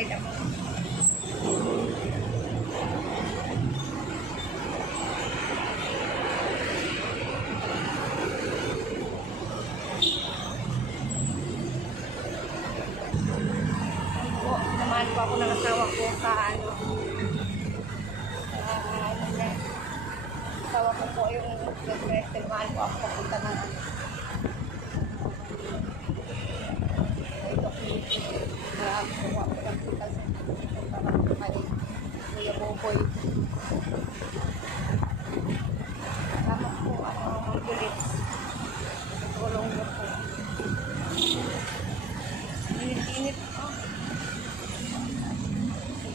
Nag-ride ako. Samahan po ako ng asawa ko sa ano. Asawa ko po yung nag-restaurant po ako papunta ng ano. Kuha ko ng sitas para kay Kuya Boboy. Tama po ano, ang kulit. Tulong mo po. Init-init.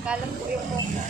Kalat po yung moko.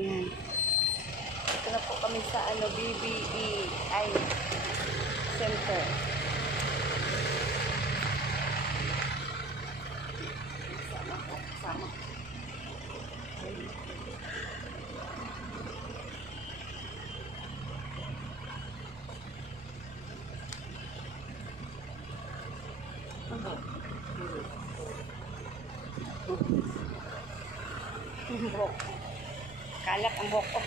Yan. Ito na po kami sa ano, BBEI Center. Sama po, sama. Kalat ang buhok ko.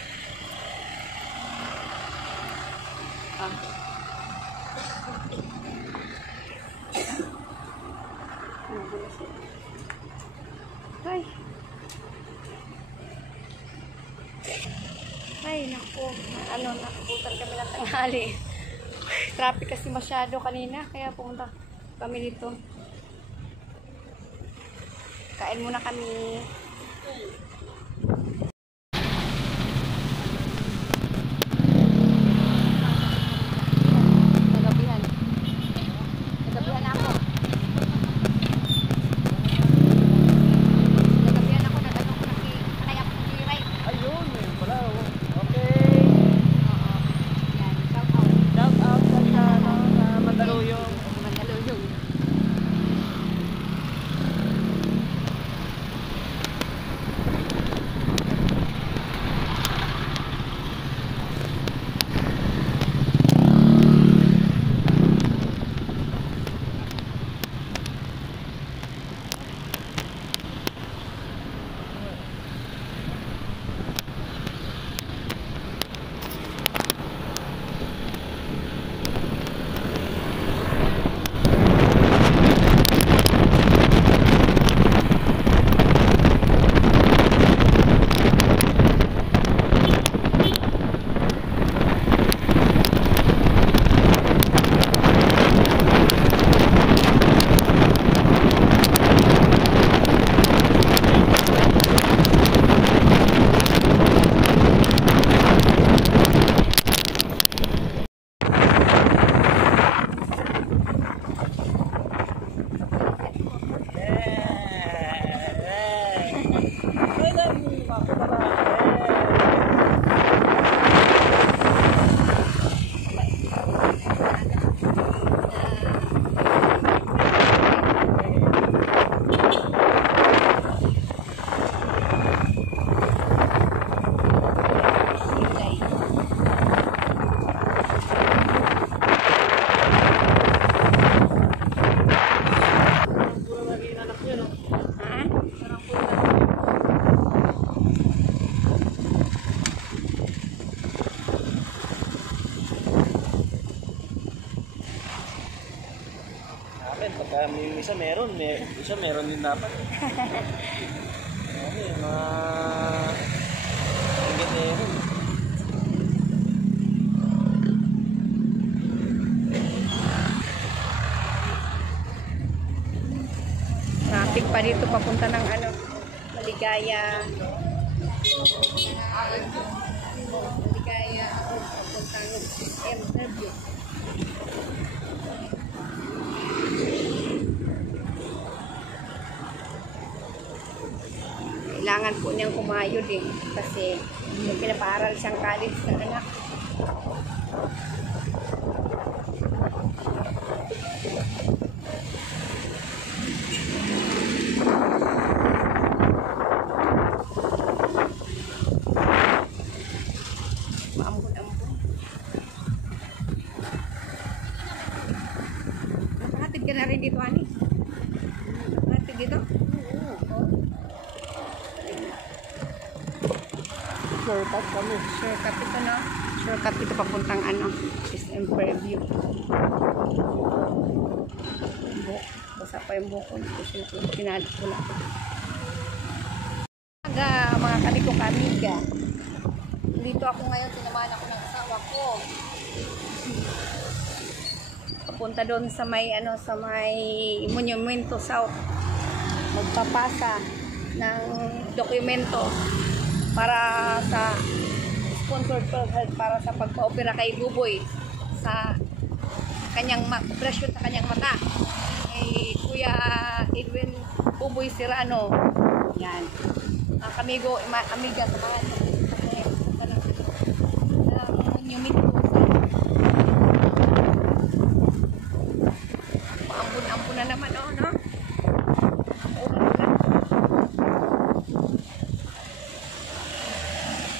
Ay. Ay, naku. Ano, nakabutan kami ng tanghali. Traffic kasi masyado kanina, kaya pumunta kami dito. Kain muna kami. yung isa meron, isa meron din dapat. Ano yung mga ingatero. Traffic pa dito papunta ng ano, Maligaya. Maligaya papuntang interview. Kailangan po niyang kumayo din kasi may pinapaaral siyang college sa anak. Maambon-ambon. Nakahatid ka na rin dito, Ani? Nakahatid dito? Shortcut kami. Shortcut ito, no? Shortcut ito papuntang ano, SM Preview. Basa pa yung buko. Pinalit ko lang. Mga kalikong kamiga. Dito ako ngayon, tinamaan ako ng asawa ko. Papunta doon sa may, ano, sa may Monumento South. Magpapasa ng dokumento para sa sponsored para sa pagpa-opera kay Buboy sa kanyang operasyon sa kanyang mata. Kuya Edwin Buboy Serrano. Yan. Amiga sa mga Maambun-ambun na naman, oh, no?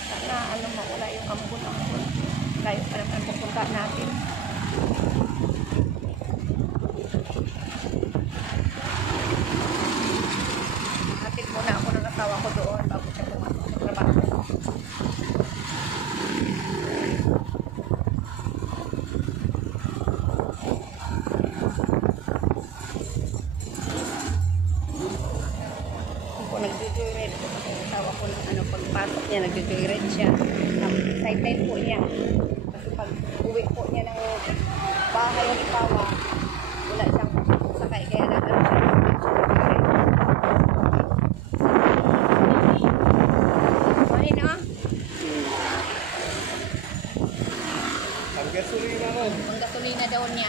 Sana, ano, mawala yung ambun-ambun. Layo pa naman pupunta natin. Hatid muna ako ng asawa ko doon bago siya pumasok sa trabaho. Nagjo-joyride po kasi asawa ko ng ano, pagpasok niya nagjo-joyride siya. Side-time po niya kasi pag uwi po niya ng bahay ng ikawa wala siyang sakay kaya nag-joyride. Sorry, no? Ang gasolina ron. Ang gasolina daw niya.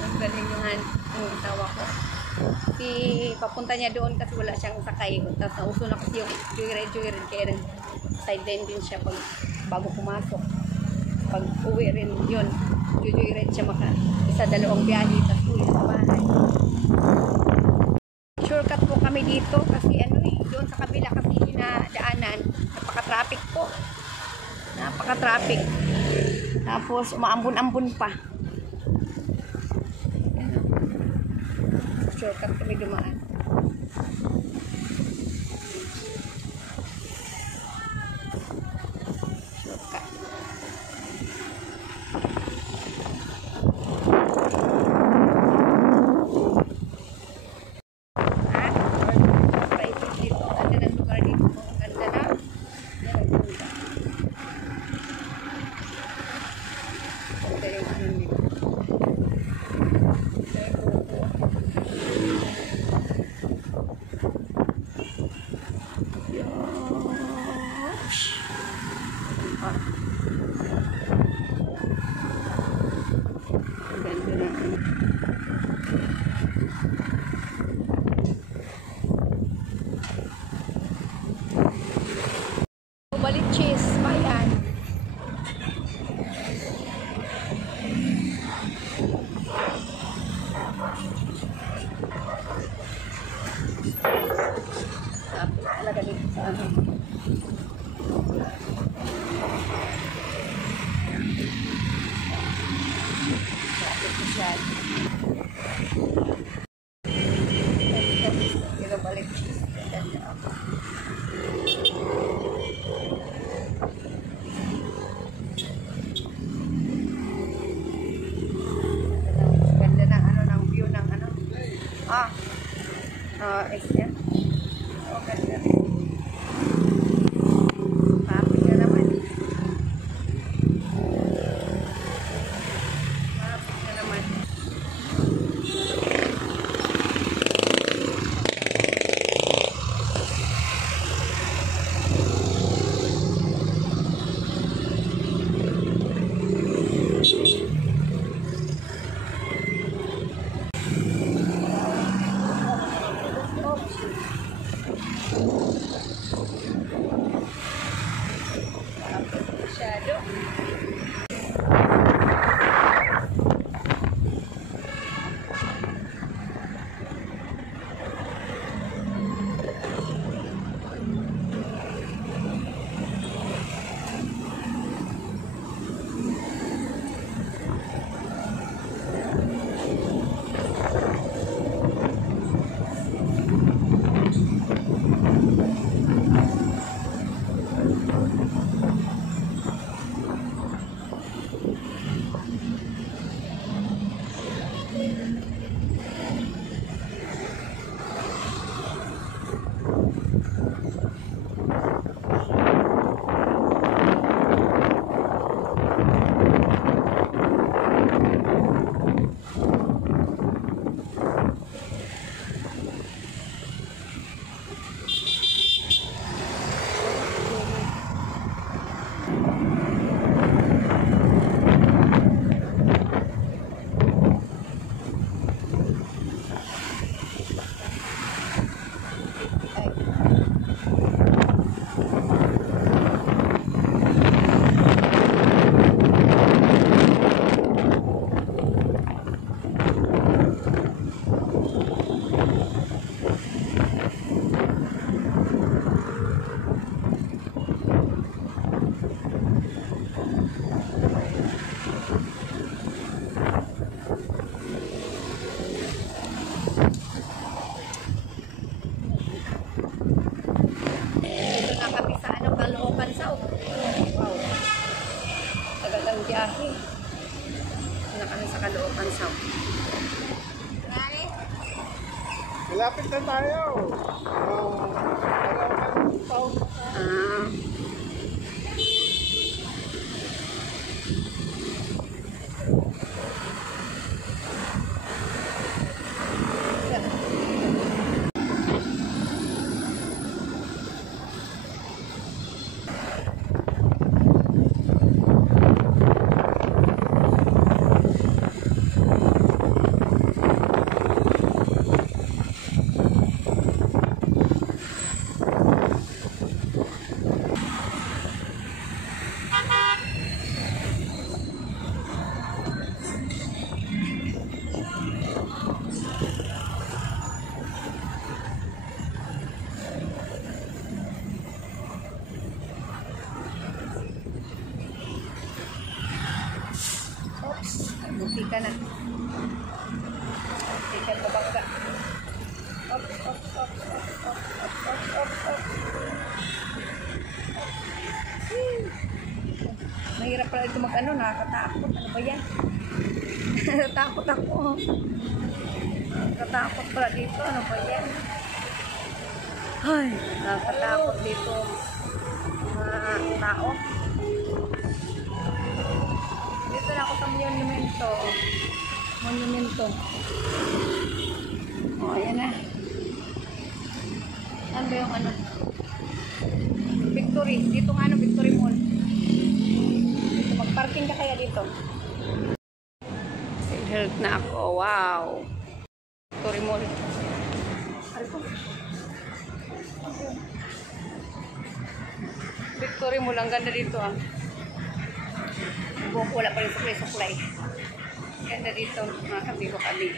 Ang galing yung asawa ko. Papunta niya doon kasi wala siyang sakay. Tapos nauso na kasi yung joyride kaya sideline din siya pag bago pumasok. Pag uwi rin yun, joyride siya isa-dalawang biyahe tapos uwi sa bahay. Shortcut po kami dito kasi ano doon sa kabila kasi na daanan, napaka-traffic po. Napaka-traffic. Tapos umaambon-ambon pa. Shortcut kami dumaan. Shortcut. Private dito. Ang ganda ng lugar dito. Ang ganda na. Yan, ang ganda. Ganda yung ano dito. Baliches, bayan. Talaga dito sa ano. Dito Baliches. Ganda ng ano SM. Oh, ganda. Happy na naman. Happy na naman. Masyado. Biyahe. Na kami sa Caloocan South. Malapit na tayo. Ah. Buti ka na. Buti ka na bangga. Op, op, op, op, op, op, op, op. Mahirap pala ito mag-ano, nakakatakot. Ano ba yan? Takot ako. Nakatakot pala dito. Ano ba yan? Ay, nakakatakot dito. Mga tao. Dito na ako sa monumento. Monumento. O, ayan na. Ano ba yung ano? Victory. Dito nga ano, Victory Mall. Dito, mag-parking ka kaya dito. Health na ako. Wow. Victory Mall. Ano po? Victory Mall. Ang ganda dito ah. Buko wala pa rin suklay-suklay. Ganda dito, mga kabigo kami.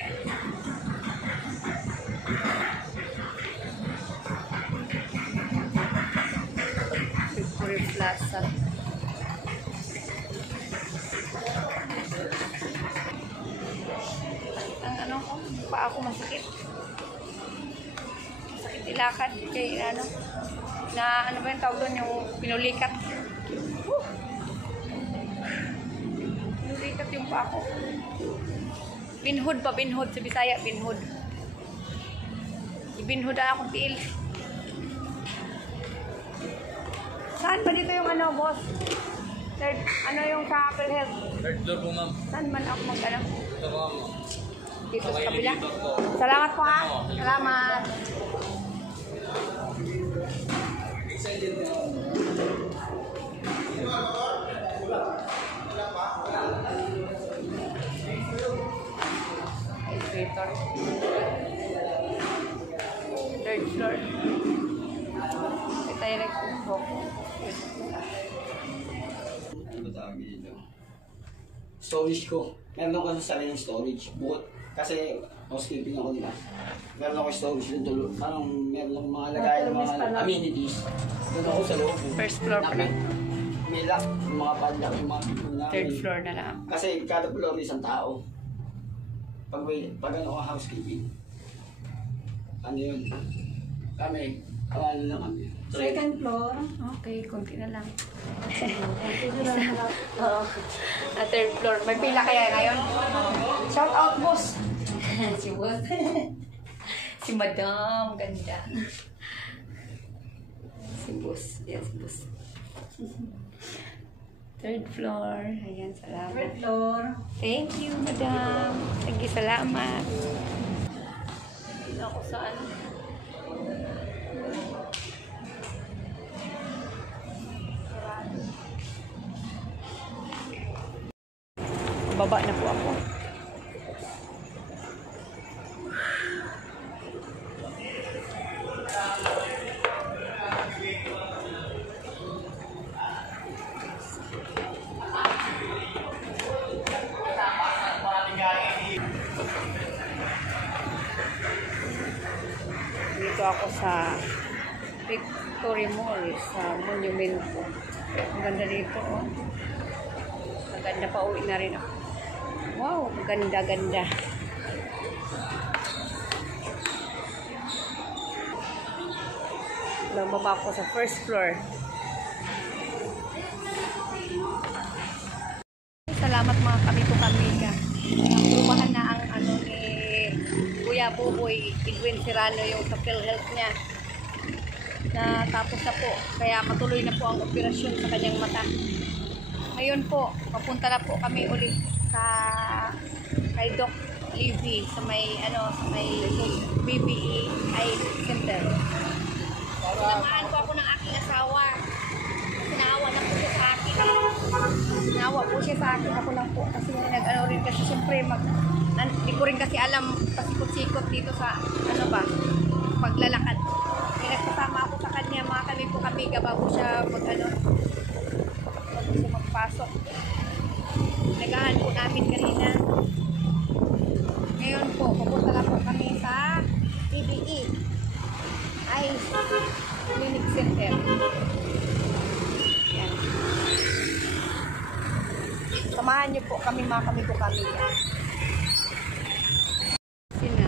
Victory Plaza. Ang ano ko, paa ko masakit. Masakit ilakad. Kaya ano, na ano ba yung tawag doon, yung pinulikat. Pinulikat yung paa ko. Pinhood pa, pinhood. Sa Bisaya, pinhood. Ibinhuda akong tiil. Saan ba dito yung ano, boss? Third, ano yung sa Apple Health? Third floor po, ma'am. Saan man ako mag-ano? Ito, ma'am. Dito sa kabila. Salamat po ha. Salamat. Elevator. Third floor. Ito tayo nag-book. Storage ko. Meron ako sa sariling storage. Bukod. Kasi housekeeping ako nila. Meron ako storage doon tulo. Parang meron akong mga lagay ng mga amenities. Doon ako sa loob. First floor pa lang. May lock. Yung mga padlock, yung mga people namin. Third floor na lang. Kasi kada floor isang tao. Pag ano ka housekeeping. Ano yun? Kami. Ano lang kami. Second floor. Okay, konti na lang. Oo. Third floor. May pila kaya ngayon? Shout out, boss! Si boss. Si madam. Ganda. Si boss. Yan, si boss. Third floor. Ayan, salamat. Third floor. Thank you, madam. Sige, salamat. Dito ako sa ano. Baba na po ako. Dito ako sa Victory Mall sa Monumento. Ang ganda dito, oh. Maganda pa, uwi na rin ako. Wow, ganda-ganda. Lumababa ako sa first floor. Salamat mga kami-kamiga. Nakurubahan na ang ano ni Kuya Buboy Edwin Serrano yung sa PhilHealth niya. Na tapos na po. Kaya matuloy na po ang operasyon sa kanyang mata. Ngayon po, papunta na po kami ulit sa kay Doc Lizzie sa may BBE Eye Center. Sinamaan po ako ng aking asawa. Sinaawa na po siya sa akin. Sinawa po siya sa akin. Ako lang po kasi nag-ano rin kasi siyempre hindi ko rin kasi alam pasikot-sikot dito sa paglalakad. Kaya nagkasama ako sa kanya, mga kami po kami bago siya bago siya magpasok. Nagahan po namin kanina. Ngayon po, pupunta na po kami sa PBE Eye Clinic Center. Yan. Samahan niyo po kami mga kami po kami. Sina.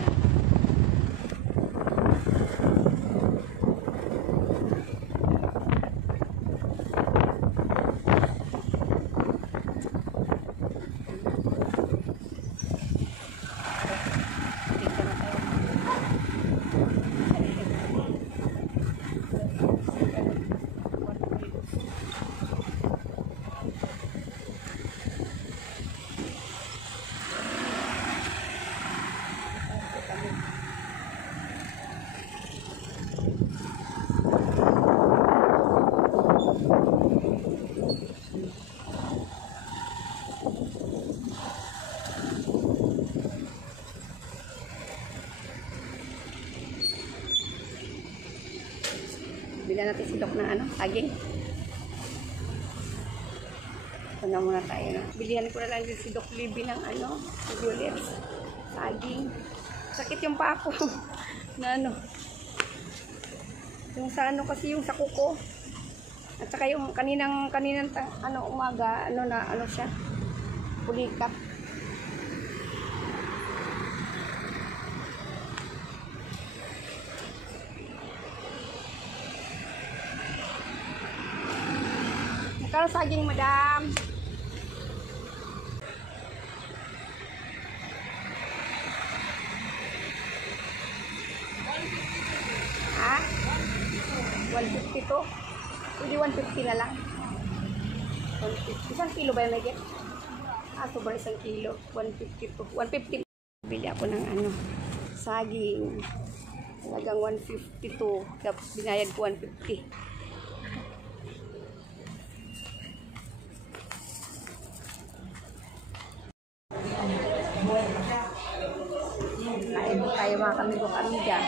Bilhan natin si Doc ng saging. Ito na muna tayo. No? Bilihan ko na lang din si Doc Libby ng bullets. Saging. Sakit yung paa ko. Na yung sa kasi yung sa kuko. At saka yung kaninang umaga, siya. Pulikat. Kalau saging, madam. dito. Pwede 150 na lang. 150. Isang kilo ba yung may get? Sobra isang kilo. 150 to. 150. Bili ako ng ano, saging. Talagang 152. Tapos binayad ko 150. Kain po tayo mga kamigo kami dyan.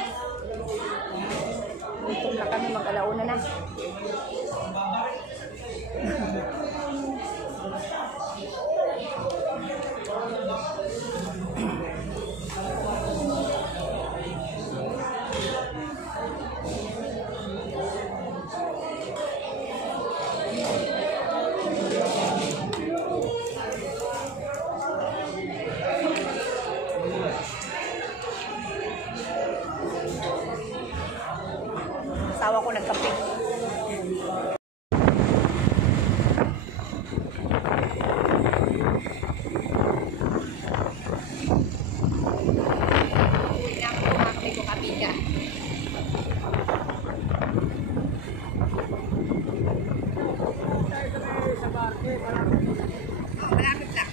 Gutom na kami, mag-alauna na. Asawa ko nagkape. Malapit lang.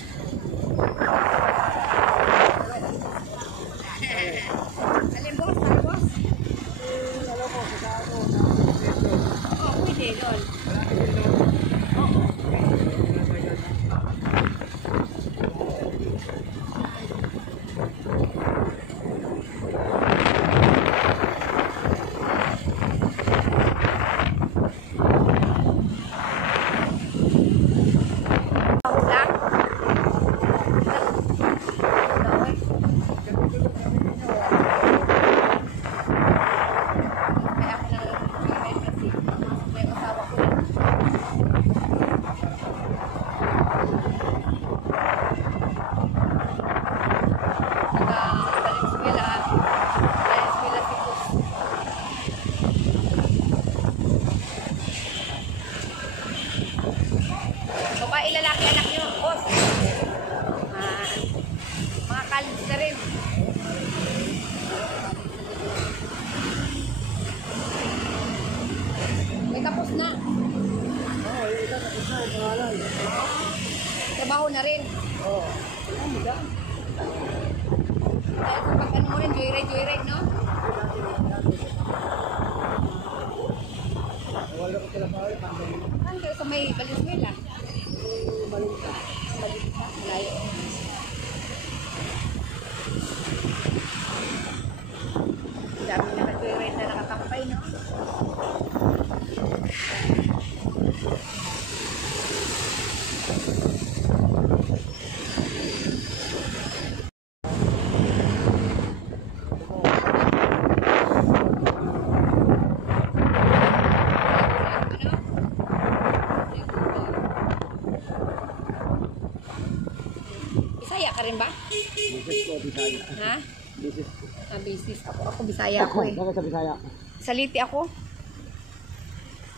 Alin boss? Ano boss? Pwede doon. Babae, lalaki, anak niyo, boss. Mga college na rin. May tapos na. Trabaho na rin. Dahil sa pag-ano mo rin, joyride, no? Saan kayo sa may Valenzuela? Balita. Malayo. Dami na nag-joyride na nakakampay, no? Bisaya ka rin ba? Business ko, Bisaya. Ha? Business ko. Business ako. Ako Bisaya ako eh. Bakit sa Bisaya? Saliti ako.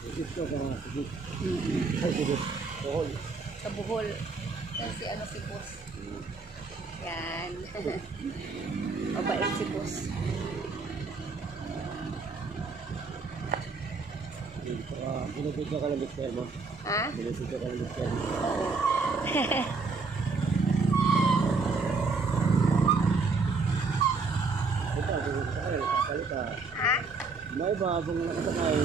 Business ko sa mga sigit. Ay, sigit. Bohol. Sa Bohol. Yan si ano si boss. Yan. Mabait si boss. Binibigyan ka ng lister mo. Ha? Binibigyan ka ng lister mo. Ito, binibigyan ka rin. Kapalit ka. Ha? May babong nakasakay.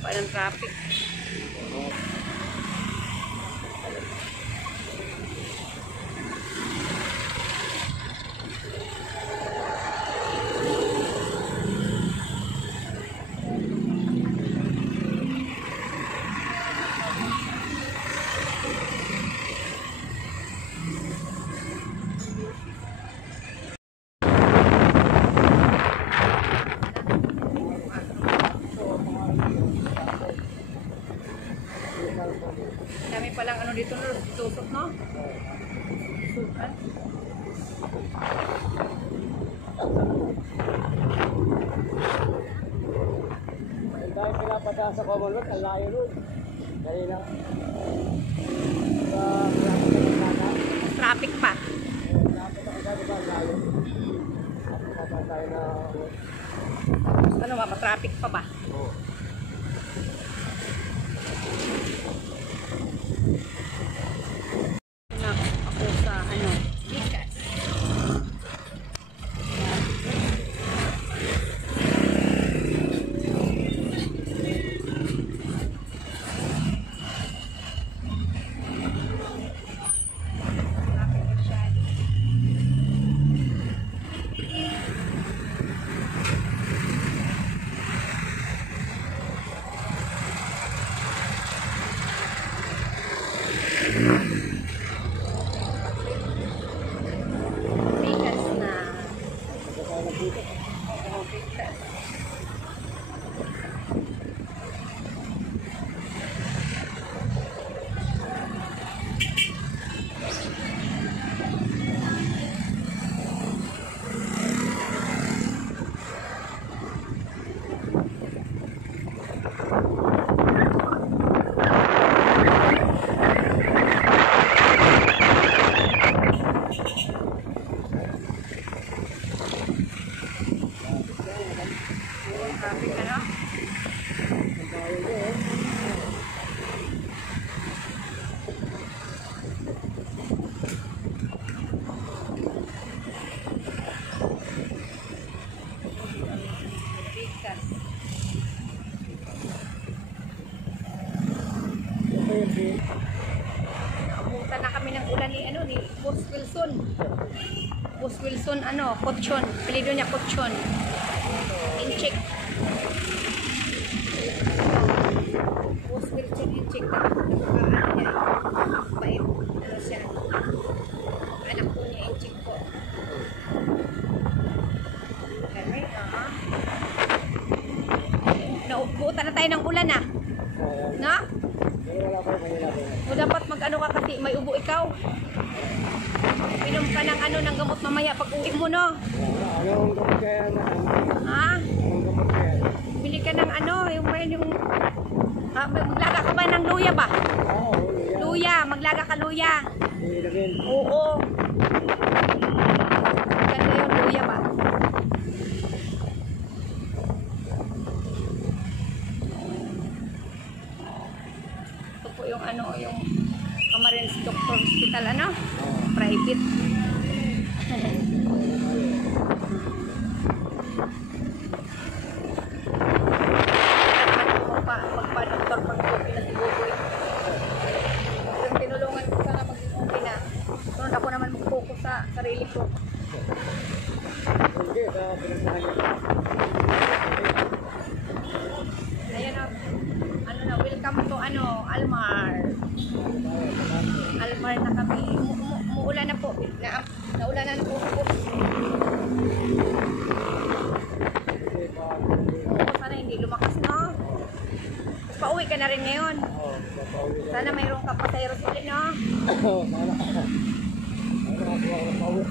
Walang traffic. ano dito na, tutok, no? Sukat. Ang dahil pinapata sa Commonwealth, ang layo nun. Dali lang. Traffic pa. Dapat ako sa diba, ang layo. Dapat tayo na... Ano ba, traffic pa ba? Oo. Na ako sa ano, Likas. Traffic masyado. Likas na. Oo, Likas. Traffic ano? Likas. Pumunta na kami ng ulan ni ano ni Boss Wilson. Boss Wilson ano, Kutsyon. Pilido niya Kutsyon. Inchik. Boss Wilson Inchik. Ano niya? Bait. Ano siya? Anak ko niya Inchik ko. Kami, naubutan na tayo ng ulan ah. Na? Pero wala pa yung kanila doon. O dapat mag-ano ka kasi may ubo ikaw. Inom ka ng ano ng gamot mamaya pag uwi mo no. Anong gamot kaya na? Ha? Anong gamot kaya? Bili ka ng ano, yung maglaga ka ba ng luya ba? Oo, yan. Luya, maglaga ka luya. Ilagin. Oo. Ganda yung luya ba? Ito po yung ano, yung Camarines Doctor Hospital, ano? Private. Magpa-doktor pag okay na siguro eh. Yung tinulungan ko sana maging okay na. Sunod ako naman mag-focus sa sarili ko. Hindi, sa pinagsahan niya. Ayan o. Ano na, welcome to ano, Almar. Almar na kami. Muulan na po. Naulan na po po. Oo, sana hindi lumakas, no? Pauwi ka na rin ngayon. Oo, papauwi na. Sana mayroong kapasayros ulit, no? Oo, sana. Ano ako ako pauwi.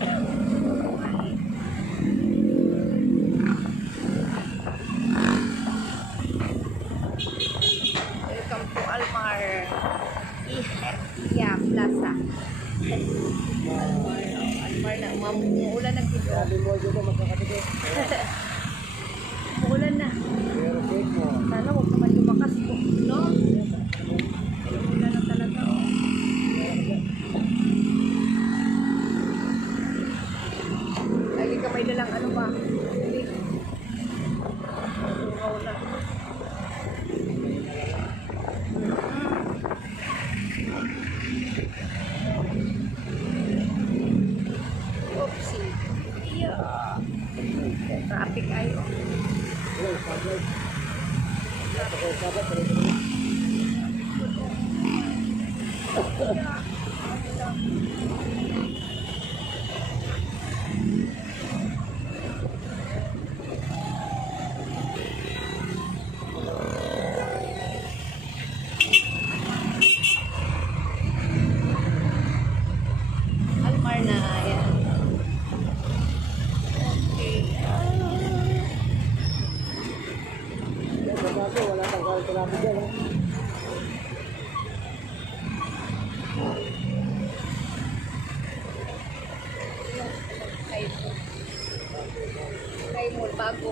Welcome to Almar. Iya Plaza. Almar na. Umuulan na dito. Sabi mo dito magkakatid. Umuulan na. Pero cake mo. Sana huwag naman lumakas po, no? Umuulan na talaga, oh. Lagi ka may dalang ano ba? Hindi. Umuulan. Oopsie. Yeah. Traffic ayo. Hello, Sabat. Ako, Sabat. Pero Kaso wala kang kalkulado dyan. Kay Mall, bago.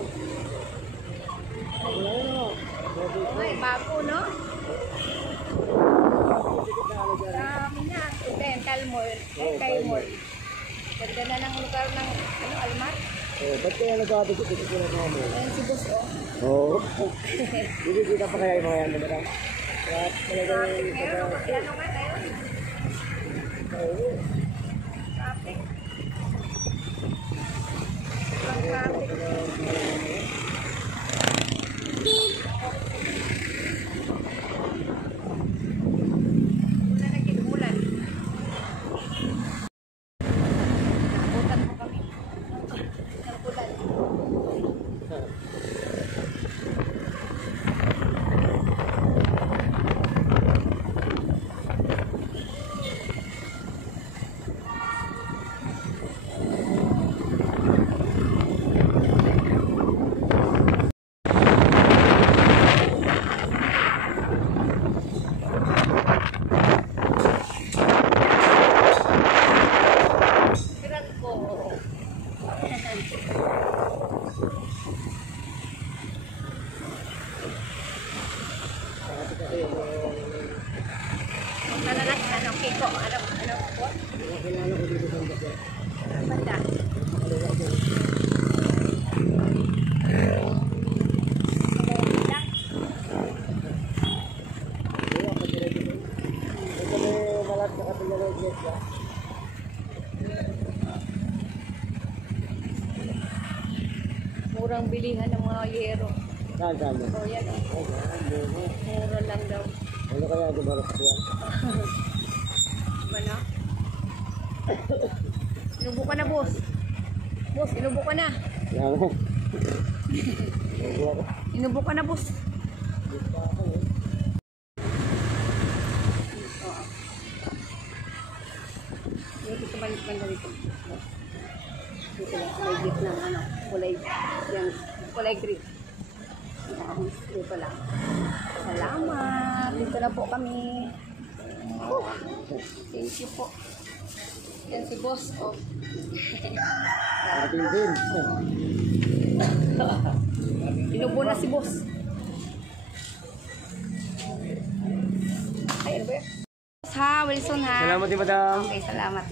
Wala yun o. Ay, bago, no? Dami na. Then, Kalmol. Kay Mall. Ganda na ng lugar ng, ano, Almar. Ba't kaya nagkabigit ito sila mga mo? Ayun si Boss, oh. Oo. Hindi kita pa kaya yung mga yan, diba? Kaya talaga yung... Meron, ano nga tayo? Oo. Traffic. Ang traffic. Wala na kinumulan. Nakutan mo kami. Nakutan. Pirat ko. Nananak, ano, kiko, ano po? Kilala ko dito sa Mbak. Banda. Kaya ako diretso ko. Ito may malat na kapila ng jet ba? Murang bilihan ng mga yero. Saan mo? So, yan, oh. Mura lang daw. Ano kaya di barat ko yan? Diba na? Inubo ka na, boss. Boss, inubo ka na. Yan mo. Inubo ka na, boss. Oo. Dito ba banda dito? Dito lang, may gift ng ano, kulay, yung kulay green. Dito lang. Salamat. Dito na po kami. Thank you po. Yan si boss. Oh. Ating din. Inubo na si boss. Ay, ano ba yun? Ha, Wilson ha. Salamat din, madam. Okay, salamat.